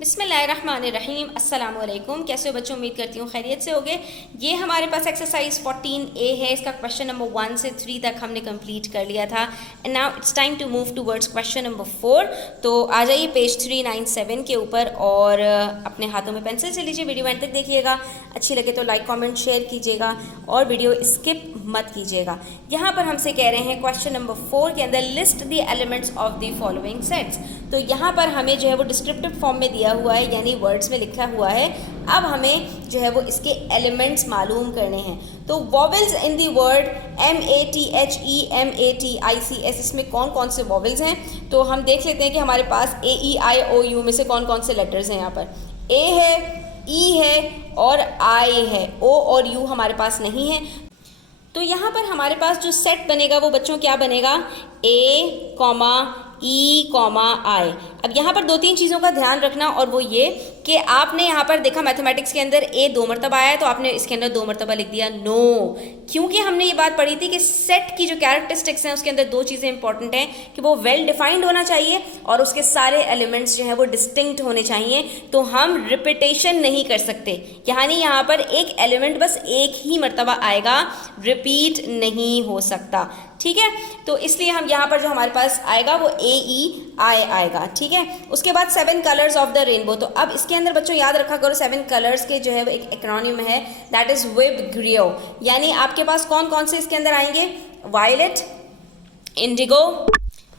बिस्मिल्लाहिर्रहमानिर्रहीम अस्सलाम वालेकुम। कैसे हो बच्चों? उम्मीद करती हूँ खैरियत से होगे। ये हमारे पास एक्सरसाइज 14A है। इसका क्वेश्चन नंबर 1 से 3 तक हमने कंप्लीट कर लिया था and now it's time to move towards question number 4। तो आ जाइए पेज 397 के ऊपर और अपने हाथों में पेंसिल से लीजिए। वीडियो एंड तक देखिएगा, अच्छी लगे तो लाइक कमेंट शेयर कीजिएगा और वीडियो स्किप मत कीजिएगा। यहाँ पर हमसे कह रहे हैं क्वेश्चन नंबर 4 के अंदर list the elements of the following sets. तो यहाँ पर हमें जो है वो डिस्क्रिप्टिव फॉर्म में दिया हुआ है, यानी वर्ड्स में लिखा हुआ है। अब हमें जो है वो इसके एलिमेंट्स मालूम करने हैं। तो vowels in the word MATHE MATICS, इसमें कौन कौन से वॉवेल्स हैं? तो हम देख लेते हैं कि हमारे पास AEIOU में से कौन कौन से लेटर्स हैं। यहाँ पर A है, E है और I है, O और U हमारे पास नहीं है। तो यहाँ पर हमारे पास जो सेट बनेगा वो बच्चों क्या बनेगा? A, E, I। अब यहाँ पर दो तीन चीज़ों का ध्यान रखना, और वो ये कि आपने यहाँ पर देखा मैथमेटिक्स के अंदर A 2 मरतबा आया तो आपने इसके अंदर 2 मरतबा लिख दिया। नो, क्योंकि हमने ये बात पढ़ी थी कि सेट की जो कैरेक्टरिस्टिक्स हैं उसके अंदर दो चीज़ें इंपॉर्टेंट हैं कि वो वेल डिफाइंड होना चाहिए और उसके सारे एलिमेंट्स जो हैं वो डिस्टिंक्ट होने चाहिए। तो हम रिपीटेशन नहीं कर सकते, यानी यहाँ पर एक एलिमेंट बस एक ही मरतबा आएगा, रिपीट नहीं हो सकता। ठीक है, तो इसलिए हम यहाँ पर जो हमारे पास आएगा वो AEI आएगा। ठीक है, उसके बाद 7 कलर्स ऑफ द रेनबो। तो अब इसके अंदर बच्चों याद रखा करो 7 कलर्स के जो है वो एक एक्रोनिम है, दैट इज विबग्रियो। यानी आपके पास कौन कौन से इसके अंदर आएंगे? वायलेट, इंडिगो,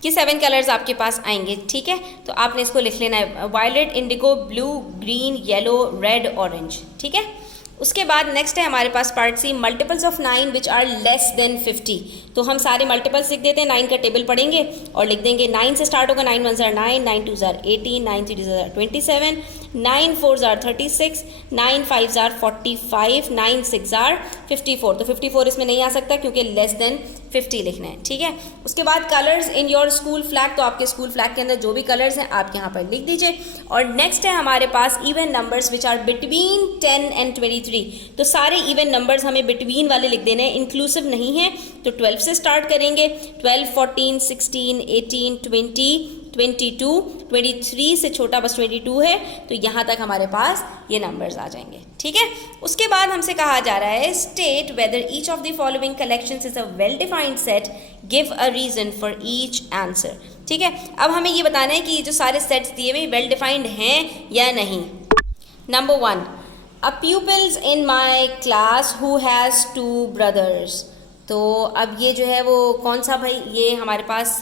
ये 7 कलर्स आपके पास आएंगे। ठीक है, तो आपने इसको लिख लेना है, violet, indigo, blue, green, yellow, red, orange. ठीक है, उसके बाद नेक्स्ट है हमारे पास part C, multiples of 9 which are less than 50। तो हम सारे मल्टीपल्स लिख देते हैं, 9 का टेबल पढ़ेंगे और लिख देंगे 9 से स्टार्ट होगा, 9 1 9, 9 2 18, 9 3 27, 9 4 36, 9 5 45, 9 6 54। तो 54 इसमें नहीं आ सकता क्योंकि लेस देन 50 लिखना है। ठीक है, उसके बाद colours in your school flag. तो आपके स्कूल फ्लैग के अंदर जो भी कलर्स हैं आप यहाँ पर लिख दीजिए। और नेक्स्ट है हमारे पास even numbers which are between 10 and 23। तो सारे इवन नंबर्स हमें बिटवीन वाले लिख देने हैं, इंक्लूसिव नहीं है। तो 12 से स्टार्ट करेंगे, 12 14 16 18 20 22, 23 से छोटा बस 22 है। तो यहाँ तक हमारे पास ये नंबर्स आ जाएंगे। ठीक है, उसके बाद हमसे कहा जा रहा है state whether each of the following collections is a well defined set, give a reason for each answer. ठीक है, अब हमें ये बताना है कि जो सारे सेट्स दिए हुए वेल डिफाइंड हैं या नहीं। Number 1, a pupils in my class who has 2 brothers. तो अब ये जो है वो कौन सा भाई, ये हमारे पास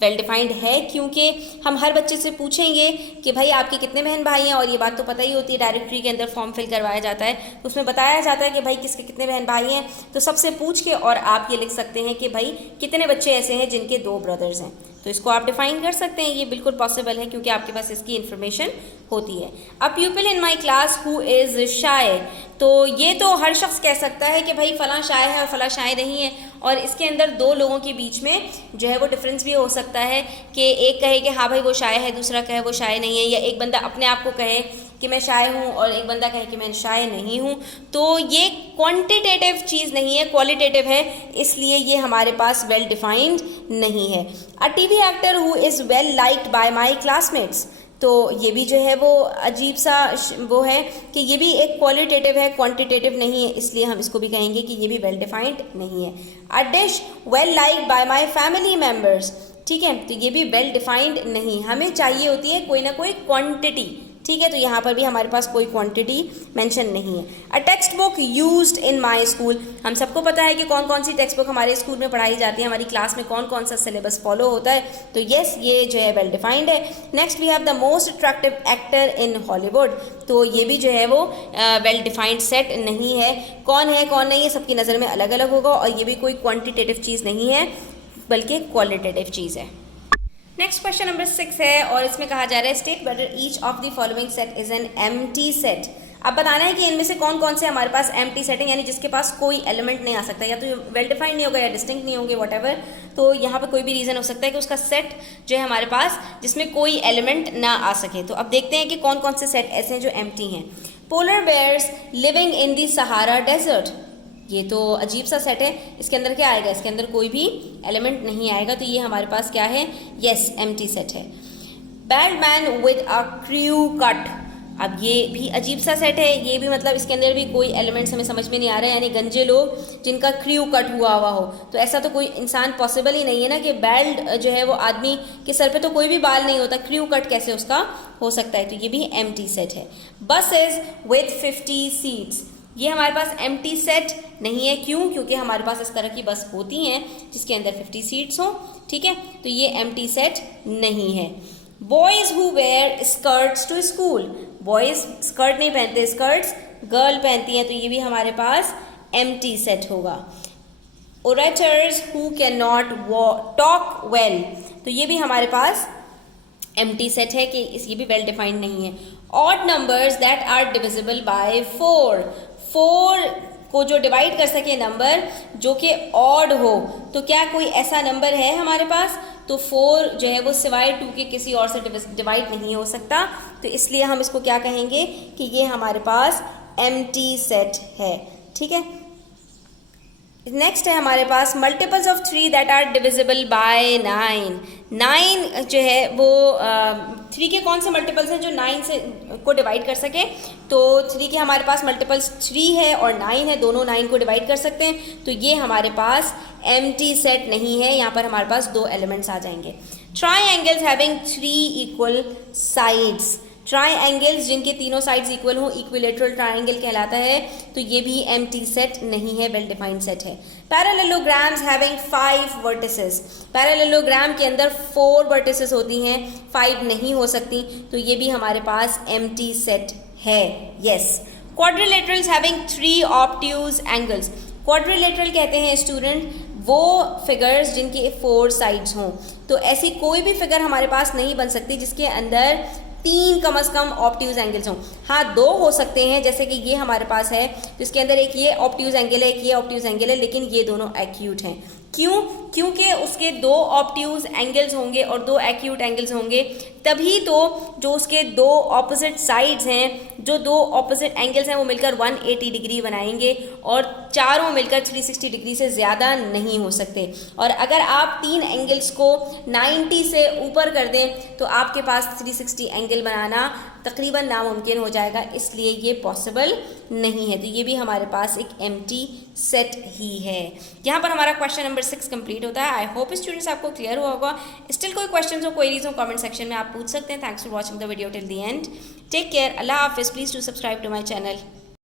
वेल डिफाइंड है क्योंकि हम हर बच्चे से पूछेंगे कि भाई आपके कितने बहन भाई हैं, और ये बात तो पता ही होती है, डायरेक्टरी के अंदर फॉर्म फिल करवाया जाता है तो उसमें बताया जाता है कि भाई किसके कितने बहन भाई हैं। तो सबसे पूछ के और आप ये लिख सकते हैं कि भाई कितने बच्चे ऐसे हैं जिनके 2 ब्रदर्स हैं। तो इसको आप डिफाइन कर सकते हैं, ये बिल्कुल पॉसिबल है क्योंकि आपके पास इसकी इन्फॉर्मेशन होती है। A pupil in my class who is shy. तो ये तो हर शख्स कह सकता है कि भाई फ़लाँ शाय है और फ़लाँ शाय नहीं है, और इसके अंदर 2 लोगों के बीच में जो है वो डिफरेंस भी हो सकता है कि एक कहे कि हाँ भाई वो शाय है, दूसरा कहे वो शाय नहीं है, या एक बंदा अपने आप को कहे कि मैं शाय हूँ और एक बंदा कहे कि मैं शाय नहीं हूँ। तो ये क्वांटिटेटिव चीज़ नहीं है, क्वालिटेटिव है, इसलिए ये हमारे पास वेल डिफाइंड नहीं है। A TV actor who is well liked by my classmates. तो ये भी जो है वो अजीब सा वो है कि ये भी एक क्वालिटेटिव है, क्वांटिटेटिव नहीं है, इसलिए हम इसको भी कहेंगे कि ये भी वेल डिफाइंड नहीं है। अ dish well liked by my family members. ठीक है, तो ये भी वेल डिफाइंड नहीं, हमें चाहिए होती है कोई ना कोई क्वांटिटी। ठीक है, तो यहाँ पर भी हमारे पास कोई क्वांटिटी मेंशन नहीं है। A text book used in my school. हम सबको पता है कि कौन कौन सी टेक्स्ट बुक हमारे स्कूल में पढ़ाई जाती है, हमारी क्लास में कौन कौन सा सिलेबस फॉलो होता है। तो येस, ये जो है वेल डिफाइंड है। Next we have the most attractive actor in Hollywood. तो ये भी जो है वो वेल डिफाइंड सेट नहीं है, कौन है कौन नहीं है सबकी नज़र में अलग अलग होगा, और ये भी कोई क्वान्टिटेटिव चीज़ नहीं है बल्कि क्वालिटेटिव चीज़ है। नेक्स्ट क्वेश्चन नंबर 6 है और इसमें कहा जा रहा है state whether each of the following set is an empty set. अब बताना है कि इनमें से कौन कौन से हमारे पास एम्प्टी सेट है, यानी जिसके पास कोई एलिमेंट नहीं आ सकता, या तो वेल डिफाइंड नहीं होगा या डिस्टिंक्ट नहीं होंगे, व्हाटएवर। तो यहाँ पर कोई भी रीज़न हो सकता है कि उसका सेट जो है हमारे पास जिसमें कोई एलिमेंट ना आ सके। तो अब देखते हैं कि कौन कौन से सेट ऐसे हैं जो एम्प्टी हैं। Polar bears living in the Sahara desert. ये तो अजीब सा सेट है, इसके अंदर क्या आएगा? इसके अंदर कोई भी एलिमेंट नहीं आएगा, तो ये हमारे पास क्या है? यस, एम्प्टी सेट है। Bald man with a crew cut. अब ये भी अजीब सा सेट है, ये भी मतलब इसके अंदर भी कोई एलिमेंट्स हमें समझ में नहीं आ रहा है, यानी गंजे लोग जिनका क्रू कट हुआ हो। तो ऐसा तो कोई इंसान पॉसिबल ही नहीं है ना कि बेल्ड जो है वो आदमी के सर पे तो कोई भी बाल नहीं होता, क्रू कट कैसे उसका हो सकता है। तो ये भी एम्प्टी सेट है। बसेस विद 50 सीट्स, ये हमारे पास एम्प्टी सेट नहीं है। क्यों? क्योंकि हमारे पास इस तरह की बस होती हैं जिसके अंदर 50 सीट्स हों, ठीक है, तो ये एम्प्टी सेट नहीं है। Boys who wear skirts to school, boys skirt नहीं पहनते, स्कर्ट्स गर्ल पहनती हैं, तो ये भी हमारे पास एम्प्टी सेट होगा। Orators who can not talk well, तो ये भी हमारे पास एम्प्टी सेट है कि ये भी वेल डिफाइंड नहीं है। Odd numbers that are divisible by 4, 4 को जो डिवाइड कर सके नंबर जो कि ऑड हो, तो क्या कोई ऐसा नंबर है हमारे पास? तो 4 जो है वो सिवाय 2 के किसी और से डिवाइड नहीं हो सकता, तो इसलिए हम इसको क्या कहेंगे कि ये हमारे पास एम्प्टी सेट है, ठीक है। नेक्स्ट है हमारे पास multiples of 3 that are divisible by 9। 9 जो है वो 3 के कौन से मल्टीपल्स हैं जो 9 से को डिवाइड कर सके? तो 3 के हमारे पास मल्टीपल्स 3 है और 9 है, दोनों 9 को डिवाइड कर सकते हैं, तो ये हमारे पास एम्प्टी सेट नहीं है। यहाँ पर हमारे पास 2 एलिमेंट्स आ जाएंगे। ट्राइएंगल्स हैविंग 3 इक्वल साइड्स, ट्राइएंगल्स जिनके तीनों साइड्स इक्वल हो इक्विलेटरल ट्राइएंगल कहलाता है, तो ये भी एम्प्टी सेट नहीं है, वेल डिफाइंड सेट है। पैरेललोग्राम्स हैविंग 5 वर्टिसेस, पैरेललोग्राम के अंदर 4 वर्टिसेस होती हैं, 5 नहीं हो सकती, तो ये भी हमारे पास एम्प्टी सेट है, yes. Quadrilaterals having 3 obtuse angles, quadrilateral कहते हैं स्टूडेंट वो फिगर्स जिनके 4 साइड्स हों, तो ऐसी कोई भी फिगर हमारे पास नहीं बन सकती जिसके अंदर 3 कम से कम ऑब्ट्यूज एंगल्स हों। हाँ, 2 हो सकते हैं, जैसे कि ये हमारे पास है जिसके अंदर एक ये ऑब्ट्यूज एंगल है, एक ये ऑब्ट्यूज एंगल है, लेकिन ये दोनों एक्यूट हैं। क्यों? क्योंकि उसके 2 ऑब्ट्यूज एंगल्स होंगे और 2 एक्यूट एंगल्स होंगे, तभी तो जो उसके 2 ऑपोजिट साइड्स हैं, जो 2 ऑपोजिट एंगल्स हैं वो मिलकर 180 डिग्री बनाएंगे और चारों मिलकर 360 डिग्री से ज़्यादा नहीं हो सकते। और अगर आप 3 एंगल्स को 90 से ऊपर कर दें तो आपके पास 360 एंगल बनाना तकरीबन नामुमकिन हो जाएगा, इसलिए ये पॉसिबल नहीं है। तो ये भी हमारे पास एक एम्प्टी सेट ही है। यहाँ पर हमारा क्वेश्चन नंबर 6 कंप्लीट होता है। आई होप स्टूडेंट्स आपको क्लियर हुआ होगा। स्टिल कोई क्वेश्चन हो, क्वेरीज हो, कमेंट सेक्शन में आप पूछ सकते हैं। Thanks for watching the video till the end. Take care, अल्लाह हाफिज़। Please to subscribe to my channel.